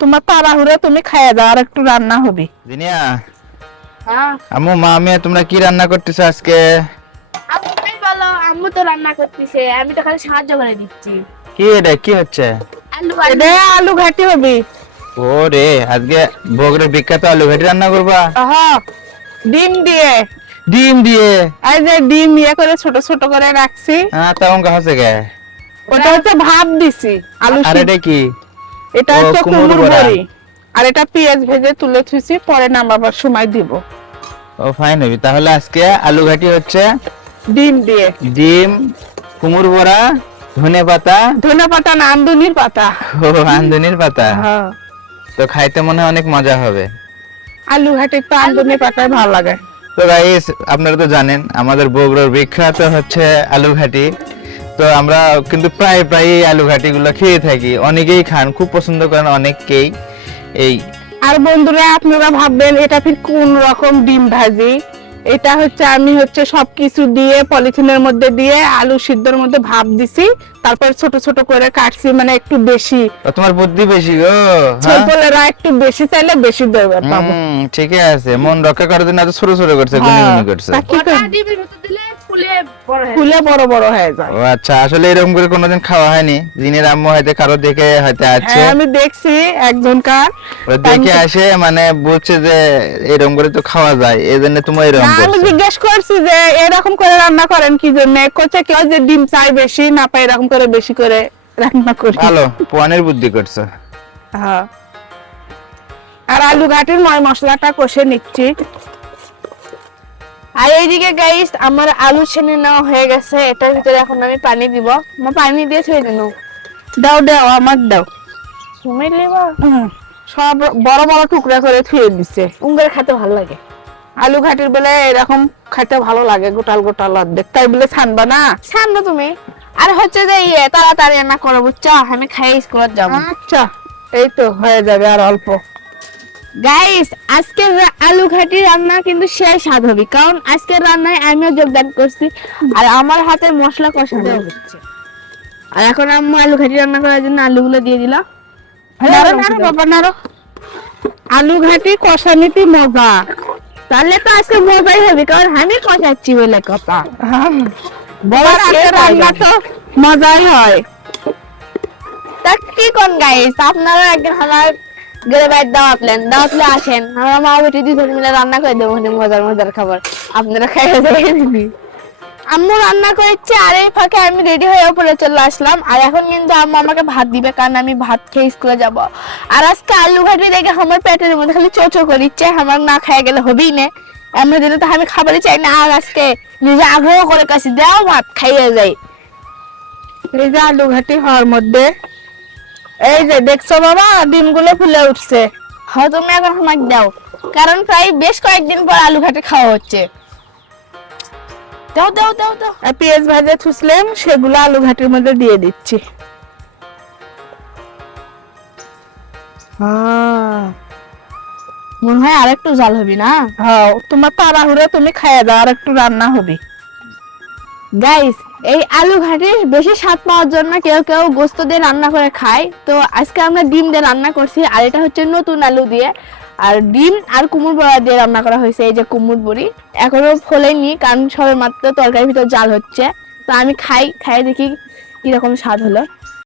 তোমার তাড়াহুড়ো তুমি খাইয়ে দাও আর একটু রান্না হবে। জিনিয়া? হ্যাঁ। আম্মু মা আমি তোমরা কি রান্না করতেছো আজকে? আম্মু তুমি বলো আম্মু তো রান্না করতেছে আমি তো খালি সাহায্য করে দিচ্ছি। কি এটা কি হচ্ছে? আলু আলু এটা আলু ঘাটি হবে। ও রে আজকে বগরের বিখ্যাত আলু ঘাটি রান্না করবা? হ্যাঁ ডিম দিয়ে। ডিম দিয়ে? এই যে ডিম ইয়ে করে ছোট ছোট করে রাখছি। হ্যাঁ তেমন হচ্ছে কে? ওটা হচ্ছে ভাত দিছি আলু আর এটা কি? এটা ও, হচ্ছে কুমড়ো বড়ি। আর এটা পেঁয়াজ ভেজে তুলে থুইছি পরে নামাবার সময় দিব। ও ফাইন হবি তাহলে আজকে আলু ঘাটি হচ্ছে ডিম দিয়ে। ডিম বড়া ধনে পাতা। ধনে পাতা না আমদনির পাতা। ও আন্দনির পাতা? হ্যাঁ। তো খাইতে মনে হয় অনেক মজা হবে। আলু ঘাটি তো আমদনির পাতায় ভালো লাগে। তো গাইস আপনারা তো জানেন আমাদের বগুড়ার বিখ্যাত হচ্ছে আলু ঘাটি। তো আমরা কিন্তু প্রায় প্রায় এই আলু ঘাটি গুলো খেয়ে থাকি। অনেকেই খান খুব পছন্দ করেন অনেককেই। এই আর বন্ধুরা আপনারা ভাববেন এটা ফির কোন রকম ডিম ভাজি? এটা হচ্ছে আমি হচ্ছে সবকিছু দিয়ে পলিথিনের মধ্যে দিয়ে আলু সিদ্ধর মধ্যে ভাপ দিছি তারপর ছোট ছোট করে কাটছি মানে একটু বেশি। ও, তোমার বুদ্ধি বেশি গো হ্যাঁ? ছেলেরা একটু বেশি চাইলে বেশি দেবে পাবো। হুম, ঠিকই আছে। মন রক্ষা করার জন্য এত ছোট ছোট করছে গুনি গুনি করছে। তা কি ওটা ডিমের ভিতর দিলে? ফুলে বড় বড় বড় হয়ে যায়। ও আচ্ছা আসলে এরকম করে কোনোদিন খাওয়া হয়নি? দিনের আম্মু হয়তো কারও দেখে হয়তো আছে। হ্যাঁ আমি দেখছি একজনকার দেখে আসে মানে বলছে যে এরকম করে তো খাওয়া যায় এই জন্য তুমি এরকম আমি জিজ্ঞেস করছি যে এরকম করে রান্না করেন কি জন্য? করছে কেউ যে ডিম চাই বেশি না পাই এরকম করে বেশি করে রান্না করি। ভালো পোয়ানের বুদ্ধি করছ। হ্যাঁ। আর আলু ঘাটির ময় মশলাটা কষে নিচ্ছি। আর এইদিকে গাইস আমার আলু ছেনে নেওয়া হয়ে গেছে। এটার ভিতরে এখন আমি পানি দিব। মা পানি দিয়ে ছুঁয়ে দিন দাও দাও আমার দাও। সব বড় বড় টুকরা করে থুয়ে দিছে। উঙ্গরে খেতে ভালো লাগে। আলু ঘাটির বেলে এরকম খাইতে ভালো লাগে গোটাল গোটাল অর্ধেক। তাই বলে ছানবা না? সামনে তুমি। আর হচ্ছে যে ইয়ে তাড়াতাড়ি রান্না করো বুঝছ? আমি খাই স্কুলে যাব। আচ্ছা এই তো হয়ে যাবে আর অল্প। গাইস আজকের আলু ঘাটি রান্না কিন্তু সেই স্বাদ হবে কারণ আজকের রান্নায় আমিও যোগদান করছি আর আমার হাতে মশলা কষানো হচ্ছে। আর এখন আম্মু আলু ঘাটি রান্না করার জন্য আলুগুলো দিয়ে দিলাম নাড়ো নাড়ো বাবা নাড়ো। আলু ঘাটি কষানিতে মজা। তাহলে তো আজকে মজাই হবে কারণ আমি কষাচ্ছি বলে কথা। বলার বড় হাতের রান্না তো মজাই হয়। তা কি কোন গাইস আপনারা একদিন আমার গেলে বাইর আসেন। আমরা মা বেটি মিলে রান্না করে দেবো মজার মজার খাবার। আপনারা আম্মু রান্না করেছে, আর এই ফাঁকে আমি রেডি হয়ে চলে আসলাম। আর এখন কিন্তু আম্মু আমাকে ভাত দিবে, কারণ আমি ভাত খেয়ে স্কুলে যাব। আর আজকে আলু ঘাটি দেখে আমার পেটের মধ্যে খালি চোচো করিচ্ছে। আমার না খাইয়ে গেলে হবেই না। এমন দিনে তো আমি খাবারই চাই না, আর আজকে নিজে আগ্রহ করে কাছে দাও ভাত, খাইয়ে যাই। এই যে আলু ঘাটি হওয়ার মধ্যে এই যে দেখছ বাবা ডিমগুলো ফুলে উঠছে। হ্যাঁ তুমি এখন আমাকে দাও। কারণ প্রায় বেশ কয়েকদিন পর আলু ঘাটে খাওয়া হচ্ছে। দাও দাও দাও দাও। আর পেঁয়াজ ভাজে থুসলেন সেগুলো আলু ঘাটির মধ্যে দিয়ে দিচ্ছি। মনে হয় আর একটু জাল হবে না? হ্যাঁ তোমার তাড়াহুড়ো তুমি খাইয়ে দাও আর একটু রান্না হবে। গাইস এই আলু ঘাটে বেশি স্বাদ পাওয়ার জন্য কেউ কেউ গোস্ত দিয়ে রান্না করে খায়। তো আজকে আমরা ডিম দিয়ে রান্না করছি, আর এটা হচ্ছে নতুন আলু দিয়ে। আর ডিম আর কুমড় বড়া দিয়ে রান্না করা হয়েছে, এই যে কুমুর বড়ি। এখনও ফোলেনি, কারণ সবে মাত্র তরকারির ভিতরে জাল হচ্ছে। তো আমি খাই খাই দেখি কীরকম স্বাদ হলো।